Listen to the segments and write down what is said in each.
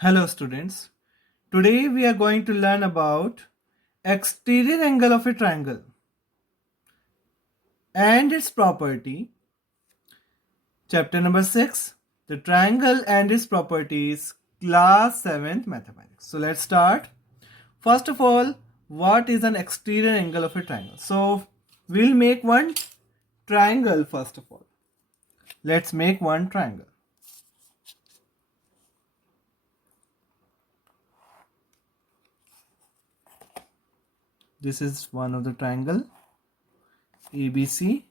Hello students. Today we are going to learn about exterior angle of a triangle and its property. Chapter number 6, the triangle and its properties, class 7th mathematics. So let's start. First of all, what is an exterior angle of a triangle? So we'll make one triangle first of all. Let's make one triangle. This is one of the triangle ABC.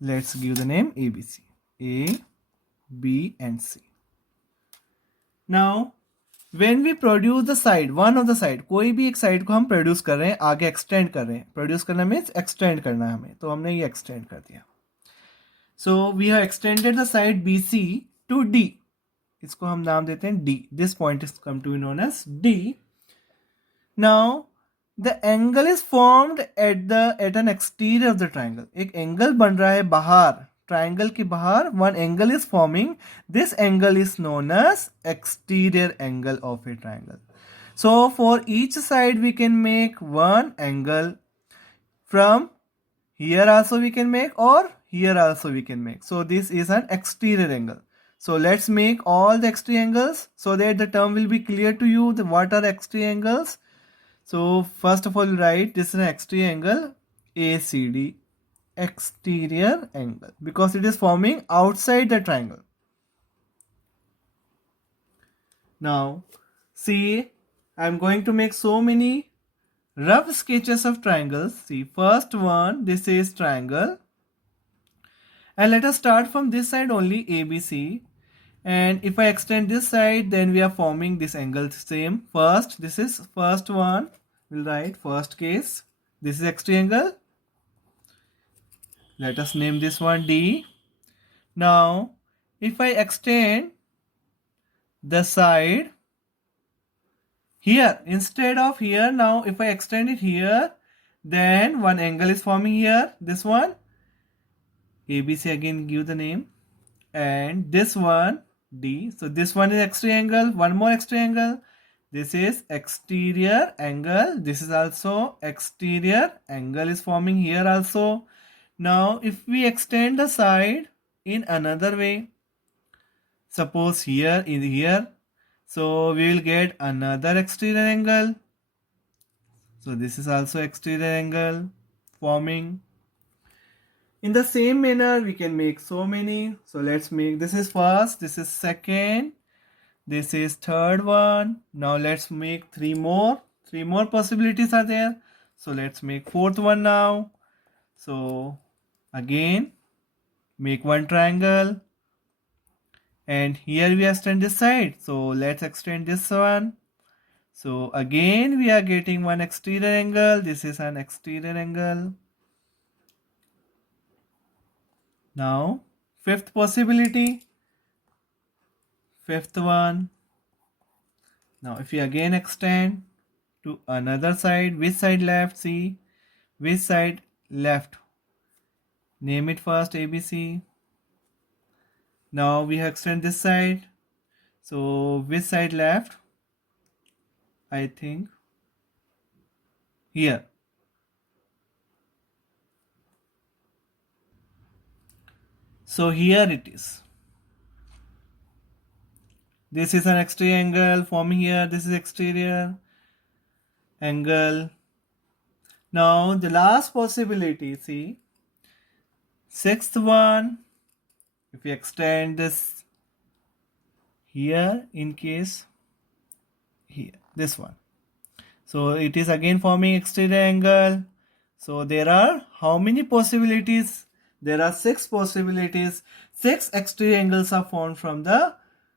Let's give the name ABC. A, B and C. Now when we produce the side, one of the side, कोई भी एक side को हम produce कर रहे हैं, आगे extend कर रहे हैं. Produce करना means extend करना है हमें, तो हमने ये extend कर दिया. So we have extended the side BC to D. इसको हम नाम देते हैं D. This point is come to be known as D. Now the angle is formed at an exterior of the triangle. एक angle बन रहा है बाहर, triangle के बाहर one angle is forming. This angle is known as exterior angle of a triangle. So for each side we can make one angle. From here also we can make, or here also we can make. So this is an exterior angle. So let's make all the exterior angles so that the term will be clear to you. What are exterior angles? So first of all, write this is an exterior angle ACD, exterior angle, because it is forming outside the triangle. Now see, I am going to make so many rough sketches of triangles. See, first one, this is triangle, and let us start from this side only, ABC. And if I extend this side, then we are forming this angle same. First, this is first one. We'll write first case. This is exterior angle. Let us name this one D. Now, if I extend the side here, instead of here, now if I extend it here, then one angle is forming here. This one, ABC, again give the name. And this one, D. So this one is exterior angle. One more exterior angle. This is exterior angle. This is also exterior angle is forming here also. Now if we extend the side in another way, suppose here in here, so we will get another exterior angle. So this is also exterior angle forming. In the same manner we can make so many. So let's make, this is first, this is second, this is third one. Now let's make three more possibilities are there. So let's make fourth one now. So again make one triangle, and here we extend this side, so let's extend this one. So again we are getting one exterior angle. This is an exterior angle. Now fifth possibility, fifth one. Now if we again extend to another side, which side left? See, which side left? Name it first, ABC. Now we have extend this side, so which side left? I think here. So here it is. This is an exterior angle forming here. This is exterior angle. Now the last possibility, see, sixth one, if we extend this here, in case here, this one, so it is again forming exterior angle. So there are how many possibilities? There are six possibilities. Six exterior angles are formed from the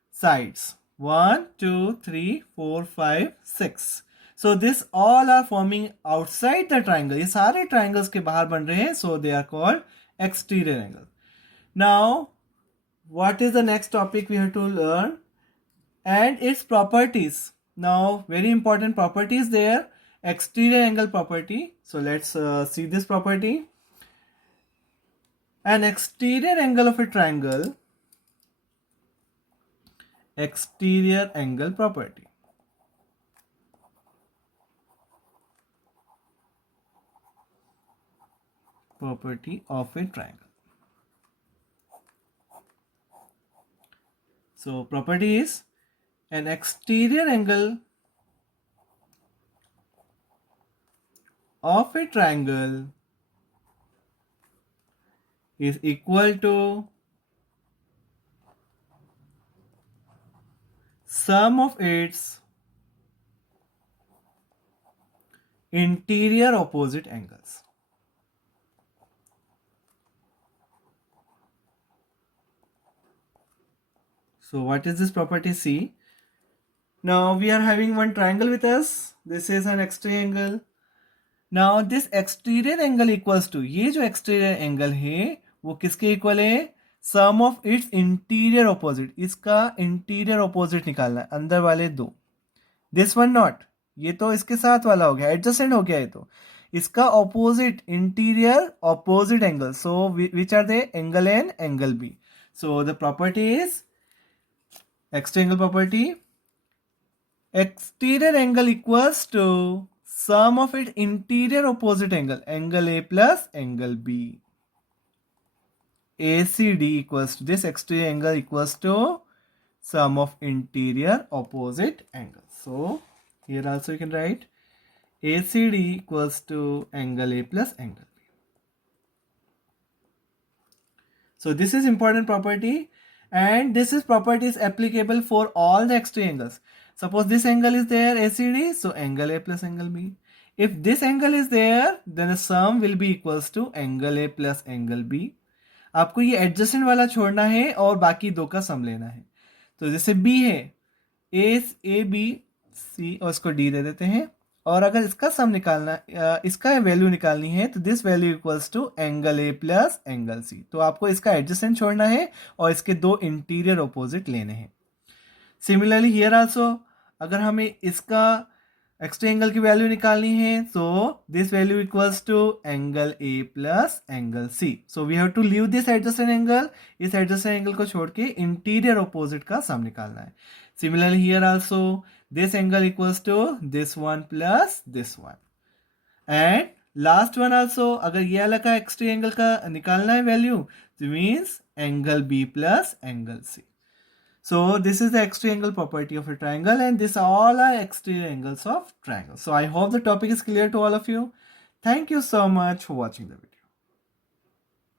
sides. 1, 2, 3, 4, 5, 6. So this all are forming outside the triangle. ये सारे triangles के बाहर बन रहे हैं. So they are called exterior angle. Now what is the next topic we have to learn? And its properties. Now very important properties there. Exterior angle property. So let's see this property. An exterior angle of a triangle exterior angle property. Property of a triangle. So property is an exterior angle of a triangle is equal to sum of its interior opposite angles. So what is this property? See, now we are having one triangle with us. This is an exterior angle. Now this exterior angle equals to, ये जो exterior angle है वो किसके equal है? सम of its interior opposite. इसका interior opposite निकालना है, अंदर वाले दो. दिस वन नॉट, ये तो इसके साथ वाला हो गया, एडजस्टेंट हो गया ये तो. इसका opposite, interior opposite angle. So which are they? Angle A and angle B. So the property is exterior angle property. Exterior angle equals to sum of its interior opposite angle, angle A plus angle B. ACD equals to this exterior angle equals to sum of interior opposite angles. So here also you can write ACD equals to angle A plus angle B. So this is important property, and this is property is applicable for all the exterior angles. Suppose this angle is there, ACD, so angle A plus angle B. If this angle is there, then the sum will be equals to angle A plus angle B. आपको ये adjacent वाला छोड़ना है और बाकी दो का सम लेना है. तो जैसे B है, A B C और इसको D दे देते हैं. और अगर इसका सम निकालना, इसका वैल्यू निकालनी है, तो this value equals to angle A plus angle C. तो आपको इसका एडजस्टेंट छोड़ना है और इसके दो इंटीरियर ऑपोजिट लेने हैं. सिमिलरली हियर आल्सो, अगर हमें इसका एक्सट्रीम एंगल की वैल्यू निकालनी है, तो this value equals to angle A plus angle C. So we have to leave this adjacent angle. इस एडजस्टेंट एंगल को छोड़ के इंटीरियर ऑपोजिट का सम निकालना है. Similarly here also, this angle equals to this one plus this one. And last one also, अगर ये वाला का exterior angle का निकालना है वैल्यू, तो means angle B plus angle C. So this is the exterior angle property of a triangle, and this all are exterior angles of triangle. So I hope the topic is clear to all of you. Thank you so much for watching the video.